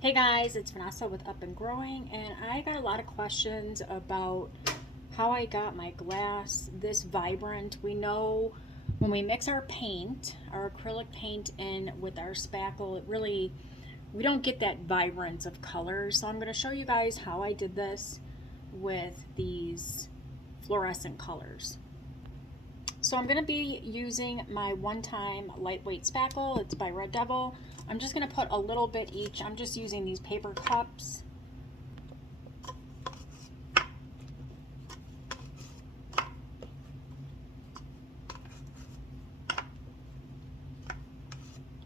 Hey guys, it's Vanessa with Up and Growing, and I got a lot of questions about how I got my glass this vibrant. We know when we mix our paint, our acrylic paint in with our spackle, we don't get that vibrance of colors. So I'm going to show you guys how I did this with these fluorescent colors. So I'm going to be using my one-time lightweight spackle. It's by Red Devil. I'm just going to put a little bit each. I'm just using these paper cups.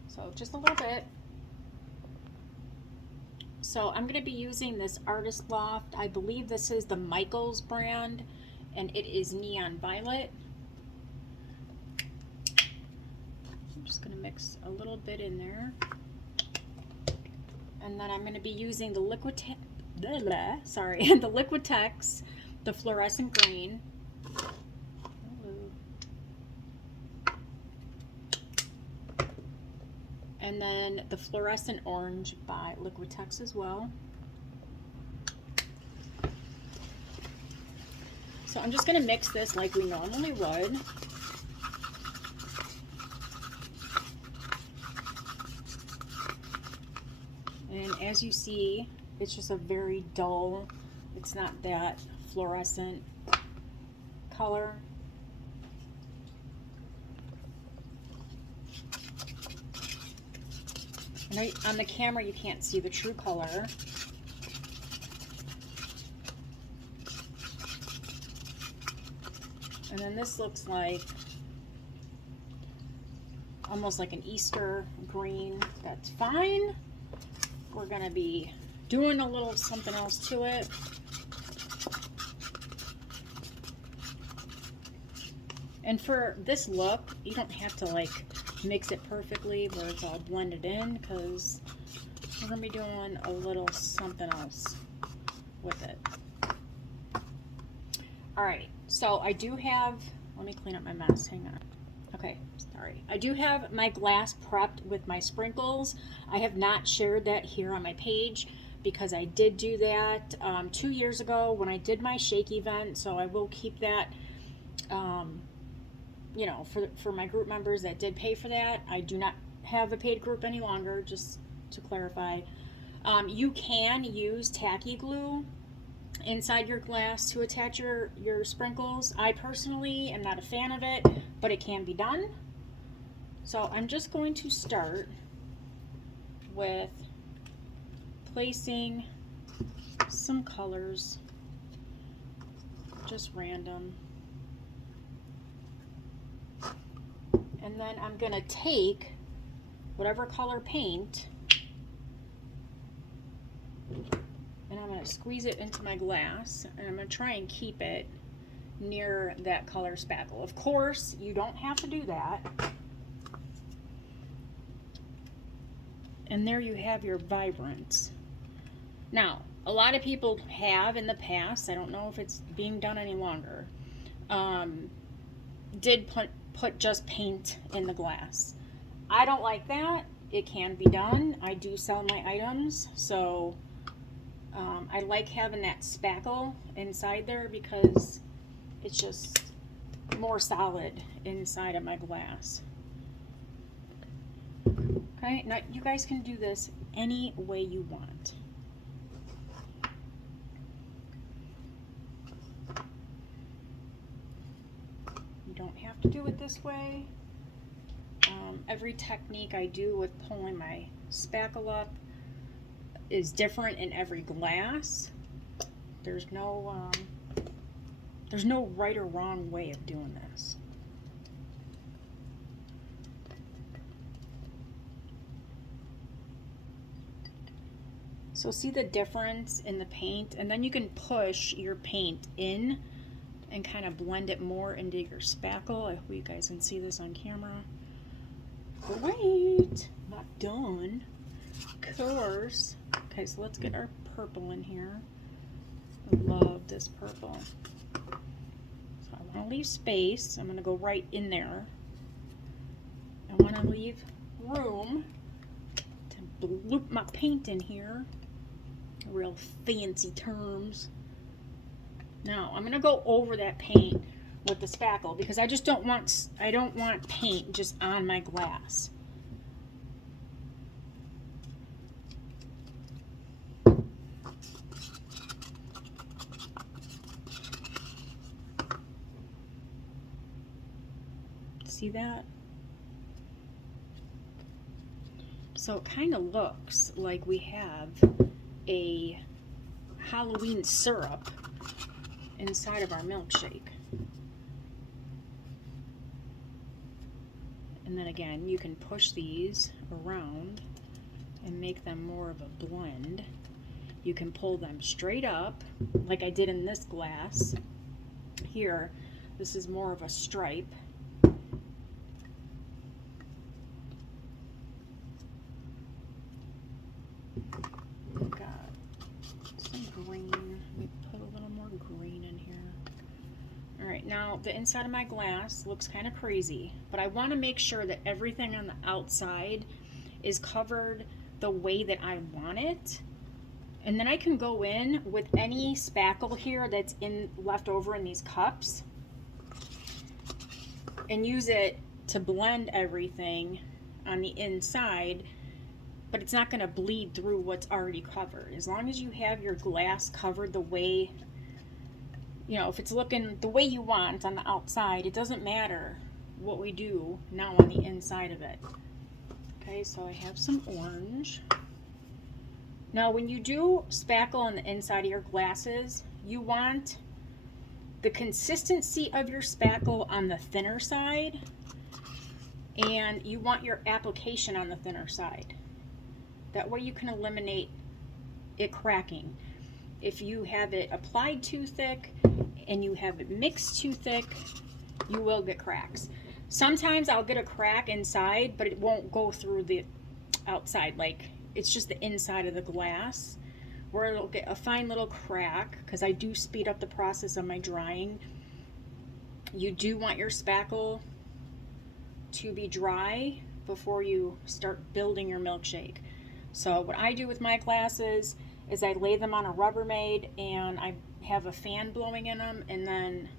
So just a little bit. So I'm going to be using this Artist Loft. I believe this is the Michaels brand, and it is neon violet. I'm just going to mix a little bit in there. And then I'm going to be using the Liquitex, the fluorescent green. And then the fluorescent orange by Liquitex as well. So I'm just going to mix this like we normally would. And as you see, it's just a very dull, it's not that fluorescent color. And on the camera you can't see the true color. And then this looks like almost like an Easter green. That's fine. We're going to be doing a little something else to it. And for this look, you don't have to like mix it perfectly where it's all blended in, because we're going to be doing a little something else with it. Alright, so I do have, let me clean up my mess, hang on. Okay, sorry. I do have my glass prepped with my sprinkles. I have not shared that here on my page because I did do that 2 years ago when I did my shake event, so I will keep that, you know, for my group members that did pay for that. I do not have a paid group any longer, just to clarify. You can use tacky glue inside your glass to attach your sprinkles. I personally am not a fan of it, but it can be done. So I'm just going to start with placing some colors, just random. And then I'm going to take whatever color paint and I'm going to squeeze it into my glass, and I'm going to try and keep it near that color spackle. Of course, you don't have to do that. And there you have your vibrance. Now, a lot of people have in the past, I don't know if it's being done any longer, did put just paint in the glass. I don't like that. It can be done. I do sell my items, so I like having that spackle inside there because it's just more solid inside of my glass. Okay, now you guys can do this any way you want. You don't have to do it this way. Every technique I do with pulling my spackle up is different in every glass. There's no right or wrong way of doing this. So see the difference in the paint, and then you can push your paint in and kind of blend it more into your spackle. I hope you guys can see this on camera. Wait, not done. Of course. Okay, so let's get our purple in here. I love this purple. So I want to leave space. I'm going to go right in there. I want to leave room to bloop my paint in here. Real fancy terms. Now I'm gonna go over that paint with the spackle because I just don't want paint just on my glass. See that? So it kind of looks like we have a Halloween syrup inside of our milkshake. And then again, you can push these around and make them more of a blend. You can pull them straight up, like I did in this glass. Here, this is more of a stripe. Got some green. Let me put a little more green in here. All right, now the inside of my glass looks kind of crazy, but I want to make sure that everything on the outside is covered the way that I want it. And then I can go in with any spackle here that's left over in these cups and use it to blend everything on the inside, but it's not going to bleed through what's already covered. As long as you have your glass covered the way, you know, if it's looking the way you want on the outside, it doesn't matter what we do now on the inside of it. Okay, so I have some orange. Now when you do spackle on the inside of your glasses, you want the consistency of your spackle on the thinner side, and you want your application on the thinner side. That way you can eliminate it cracking. If you have it applied too thick and you have it mixed too thick, you will get cracks. Sometimes I'll get a crack inside, but it won't go through the outside. Like, it's just the inside of the glass where it'll get a fine little crack, because I do speed up the process of my drying. You do want your spackle to be dry before you start building your milkshake. So what I do with my glasses is I lay them on a Rubbermaid and I have a fan blowing in them, and then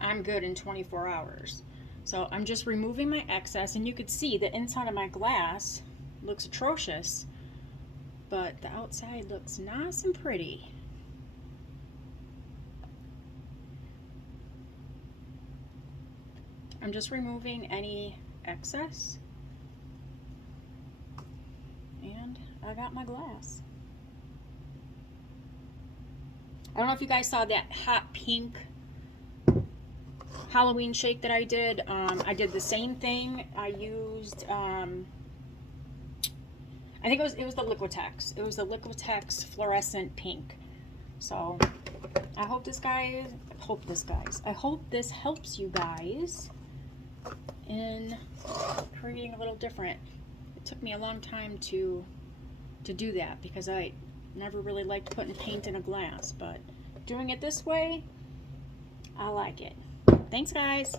I'm good in 24 hours. So I'm just removing my excess, and you could see the inside of my glass looks atrocious, but the outside looks nice and pretty. I'm just removing any excess, and I got my glass. I don't know if you guys saw that hot pink Halloween shake that I did. I did the same thing. I used I think it was the Liquitex. It was the Liquitex fluorescent pink. So I hope this helps you guys in creating a little different. It took me a long time to do that because I never really liked putting paint in a glass, but doing it this way, I like it. Thanks, guys.